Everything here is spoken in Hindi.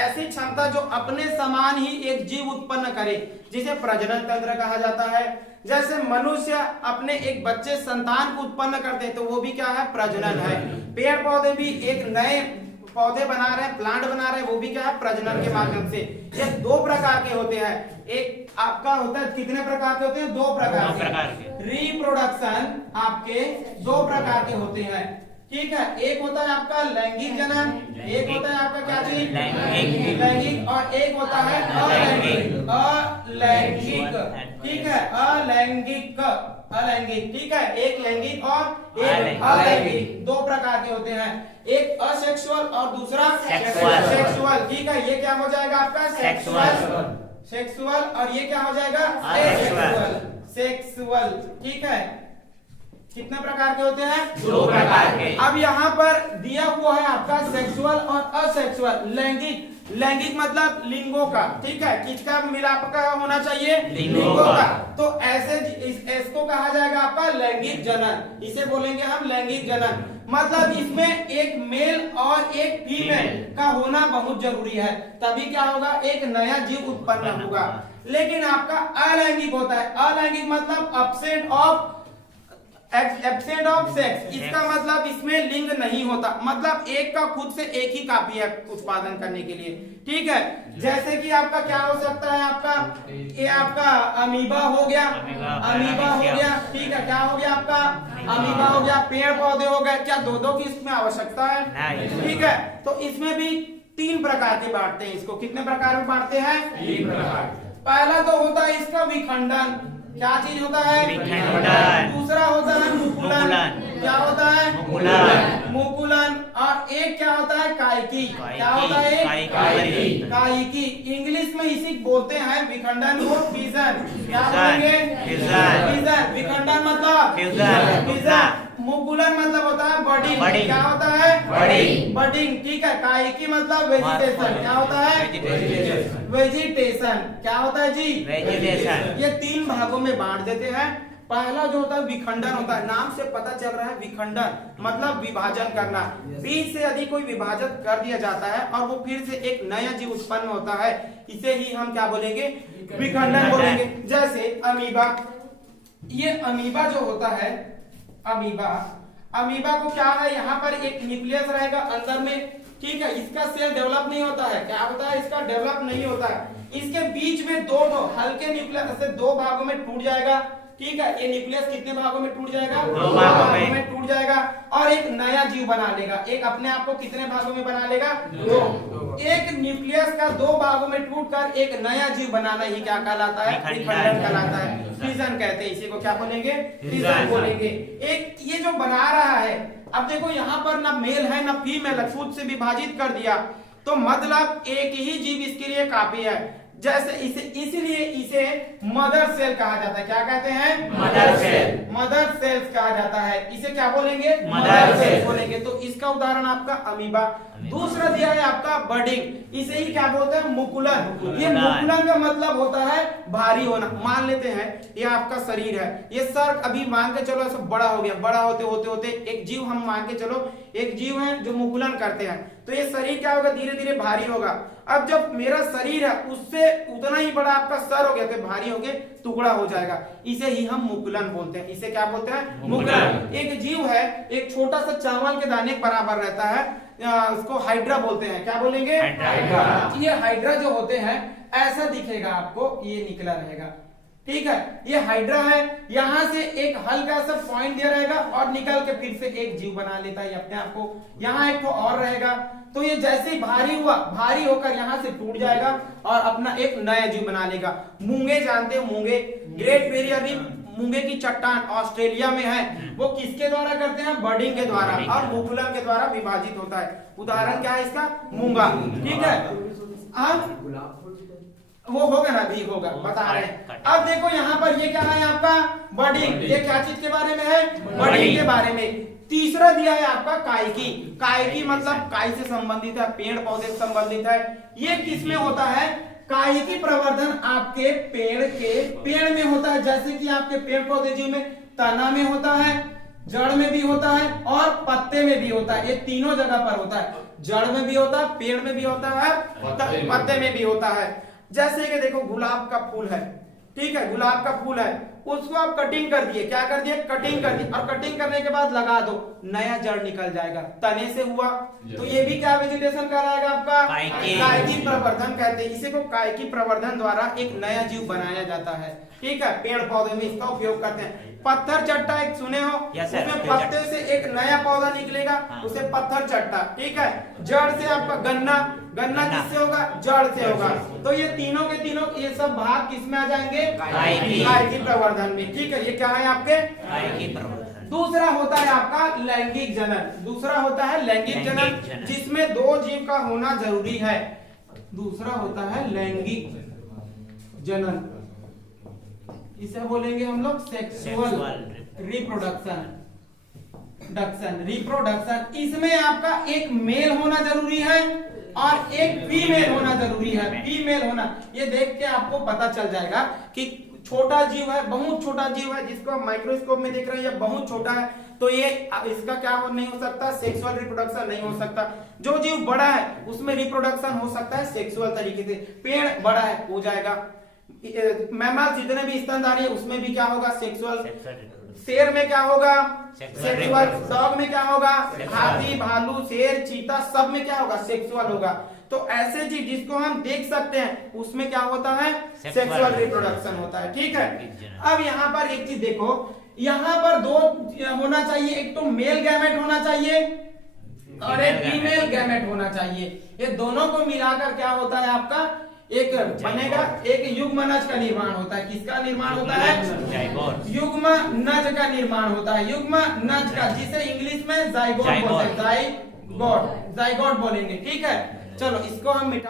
ऐसी क्षमता जो अपने समान ही एक जीव उत्पन्न करे, जिसे प्रजनन तंत्र कहा जाता है। जैसे मनुष्य अपने एक बच्चे संतान को उत्पन्न करते हैं तो वो भी क्या है, प्रजनन है। पेड़ पौधे भी एक नए पौधे बना रहे हैं, प्लांट बना रहे हैं, वो भी क्या है, प्रजनन के माध्यम से। ये दो प्रकार के होते हैं। एक आपका होता है, कितने प्रकार के होते हैं, दो प्रकार के। रिप्रोडक्शन आपके दो प्रकार के होते हैं, ठीक है। एक होता है आपका लैंगिक जनन, एक होता है आपका क्या चीज, लैंगिक, और एक होता है अलैंगिक, ठीक है, अलैंगिक, ठीक है। एक लैंगिक और एक अलैंगिक, दो प्रकार के होते हैं। एक असेक्सुअल और दूसरा सेक्सुअल, ठीक है। ये क्या हो जाएगा आपका सेक्सुअल, और ये क्या हो जाएगा सेक्सुअल, ठीक है। कितने प्रकार के होते हैं, दो प्रकार के। अब यहाँ पर दिया हुआ है आपका सेक्सुअल और असेक्सुअल। लैंगिक मतलब लिंगों का, ठीक है, किसका मिलाप का होना चाहिए, लिंगों का। तो ऐसे इसको कहा जाएगा आपका लैंगिक जनन, इसे बोलेंगे हम लैंगिक जनन। मतलब इसमें एक मेल और एक फीमेल का होना बहुत जरूरी है, तभी क्या होगा, एक नया जीव उत्पन्न होगा। लेकिन आपका अलैंगिक होता है, अलैंगिक मतलब एब्सेंट ऑफ सेक्स, इसका मतलब इसमें लिंग नहीं होता, मतलब एक का खुद से एक ही काफी है उत्पादन करने के लिए, ठीक है। जैसे कि आपका क्या हो सकता है, आपका ये आपका अमीबा हो गया, ठीक है, क्या हो गया आपका अमीबा हो गया। पेड़ पौधे हो गए, क्या दो की इसमें आवश्यकता है, ठीक है। तो इसमें भी तीन प्रकार के बांटते हैं इसको। कितने प्रकार में बांटते हैं, तीन प्रकार। पहला तो होता है इसका विखंडन, क्या चीज होता है, विखंडन। दूसरा होता है मुकुलन, क्या होता है, मुकुलन। और एक क्या होता है, कायकी, क्या होता है, कायकी। इंग्लिश में इसी बोलते हैं विखंडन को फिजन, क्या बोलेंगे, फिजन। विखंडन मतलब फिजन, मुकुलन मतलब होता है बडिंग, क्या होता है, बडिंग, ठीक है। कायकी मतलब वेजिटेशन, क्या होता है, वेजिटेशन, क्या होता है जी, वेजिटेशन। ये तीन भागों में बांट देते हैं। पहला जो होता है विखंडन होता है, नाम से पता चल रहा है विखंडन मतलब विभाजन करना। 20 से अधिक कोई विभाजन कर दिया जाता है और वो फिर से एक नया जीव उत्पन्न होता है, इसे ही हम क्या बोलेंगे, विखंडन बोलेंगे। जैसे अमीबा, ये अमीबा जो होता है, अमीबा को क्या है, यहाँ पर एक न्यूक्लियस रहेगा अंदर में, ठीक है। इसका सेल डेवलप नहीं होता है, क्या होता है, इसका डेवलप नहीं होता है। इसके बीच में दो हल्के न्यूक्लियस से दो भागों में टूट जाएगा, ठीक है। ये न्यूक्लियस कितने भागों में टूट जाएगा, दो भागों में टूट जाएगा और एक नया जीव बना लेगा। एक अपने आप को कितने भागों में बना लेगा, दो। एक न्यूक्लियस का दो भागों में टूटकर एक नया जीव बनाना ही क्या कहलाता है, विखंडन कहलाता है, फिजन कहते हैं। इसी को क्या बोलेंगे, फिजन बोलेंगे। एक ये जो बना रहा है, अब देखो यहाँ पर ना मेल है ना फीमेल, खुद से विभाजित कर दिया, तो मतलब एक ही जीव इसके लिए काफी है। जैसे इसीलिए इसे मदर सेल कहा जाता है, क्या कहते हैं, मदर सेल्स कहा जाता है। इसे क्या बोलेंगे, मदर सेल्स बोलेंगे। तो इसका उदाहरण आपका अमीबा। दूसरा दिया है आपका बडिंग, इसे ही क्या बोलते हैं, मुकुलन। ये मुकुलन का मतलब होता है भारी होना। मान लेते हैं ये आपका शरीर है, ये सर अभी मान के चलो ऐसा बड़ा हो गया, बड़ा होते होते होते एक जीव, हम मान के चलो एक जीव है जो मुकुलन करते हैं, तो ये शरीर क्या होगा, धीरे धीरे भारी होगा। अब जब मेरा शरीर है उससे उतना ही बड़ा आपका सर हो गया तो भारी हो गया, टुकड़ा हो जाएगा, इसे ही हम मुकुलन बोलते हैं। इसे क्या बोलते हैं, मुकुलन। एक जीव है, एक छोटा सा चावल के दाने के बराबर रहता है, उसको हाइड्रा बोलते हैं, क्या बोलेंगे, हाइड्रा। ये हाइड्रा जो होते हैं ऐसा दिखेगा आपको, ये निकला रहेगा, ठीक है। ये हाइड्रा है, यहाँ से एक हल्का सा पॉइंट दिया रहेगा और निकल के फिर से एक जीव बना लेता है अपने आप को। यहाँ एक तो और रहेगा, तो ये जैसे ही भारी हुआ, भारी होकर यहाँ से टूट जाएगा और अपना एक नया जीव बना लेगा। मूंगे जानते हो, मूंगे, ग्रेट बैरियर रीफ, मूंगे की चट्टान ऑस्ट्रेलिया में है, वो किसके द्वारा करते हैं, बडिंग के द्वारा, और मुकुलन के द्वारा विभाजित होता है। उदाहरण क्या है इसका, मूंगा, ठीक है। अब वो होगा ना, भी होगा, बता रहे हैं। अब देखो यहाँ पर ये क्या है आपका, बडिंग। ये क्या चीज के बारे में है, बडिंग के बारे में। तीसरा दिया है आपका कायकी। कायकी मतलब काय से संबंधित है, पेड़ पौधे से संबंधित है। ये किसमें होता है, कायिकी प्रवर्धन आपके पेड़ में होता है। जैसे कि आपके पेड़ पौधे जीव में तना में होता है, जड़ में भी होता है और पत्ते में भी होता है, ये तीनों जगह पर होता है। जड़ में भी होता है, पेड़ में भी होता है, पत्ते में भी होता है। जैसे कि देखो गुलाब का फूल है, ठीक है, गुलाब का फूल है, उसको आप कटिंग कर दिए, क्या कर दिए, कटिंग कर दी, और कटिंग करने के बाद लगा दो, नया जड़ निकल जाएगा, तने से हुआ, तो ये भी क्या वेजिटेशन कहलाएगा आपका, कायकी प्रवर्धन कहते हैं। इसी को कायकी प्रवर्धन द्वारा एक नया जीव बनाया जाता है, ठीक है, पेड़ पौधे में इसका उपयोग करते हैं। पत्थर चट्टा एक सुने हो, उसमें पत्ते से एक नया पौधा निकलेगा, उसे पत्थर चट्टा, ठीक है। जड़ से आपका गन्ना, गन्ना किससे होगा, जड़ से होगा। तो ये तीनों के तीनों ये सब भाग किसमें आ जाएंगे, कायकी प्रवर्धन में, ठीक है। ये क्या है आपके कायकी प्रवर्धन। दूसरा होता है आपका लैंगिक जनन, दूसरा होता है लैंगिक जनन, जिसमें दो जीव का होना जरूरी है। दूसरा होता है लैंगिक जनन, इसे बोलेंगे हम लोग सेक्सुअल रिप्रोडक्शन, रिप्रोडक्शन। इसमें आपका एक मेल होना जरूरी है और एक फीमेल होना जरूरी है। फीमेल होना, ये देख के आपको पता चल जाएगा कि छोटा जीव है, बहुत छोटा जीव है, जिसको आप माइक्रोस्कोप में देख रहे हैं, ये बहुत छोटा है, तो ये इसका क्या नहीं हो सकता, सेक्सुअल रिप्रोडक्शन नहीं हो सकता। जो जीव बड़ा है उसमें रिप्रोडक्शन हो सकता है सेक्सुअल तरीके से, पेड़ बड़ा है हो जाएगा, मैमल जितने भी स्तनधारी है उसमें भी क्या होगा, सेक्सुअल। शेर में क्या होगा, सेक्सुअल। डॉग में क्या होगा, हाथी, भालू, शेर, चीता, सब में क्या होगा, सेक्सुअल होगा। तो ऐसे जीव जिसको हम देख सकते हैं उसमें क्या होता है, सेक्सुअल रिप्रोडक्शन होता है, ठीक है। अब यहाँ पर एक चीज देखो, यहाँ पर दो होना चाहिए, एक तो मेल गैमेट होना चाहिए और एक फीमेल गैमेट होना चाहिए। ये दोनों को मिलाकर क्या होता है आपका एक बनेगा, एक युग्मनज का निर्माण होता है। किसका निर्माण होता है, युग्मनज का निर्माण होता है, युग्मनज का, जिसे इंग्लिश में जाइगोट बोलते हैं, जाइगोट बोलेंगे, ठीक है। चलो इसको हम मिटा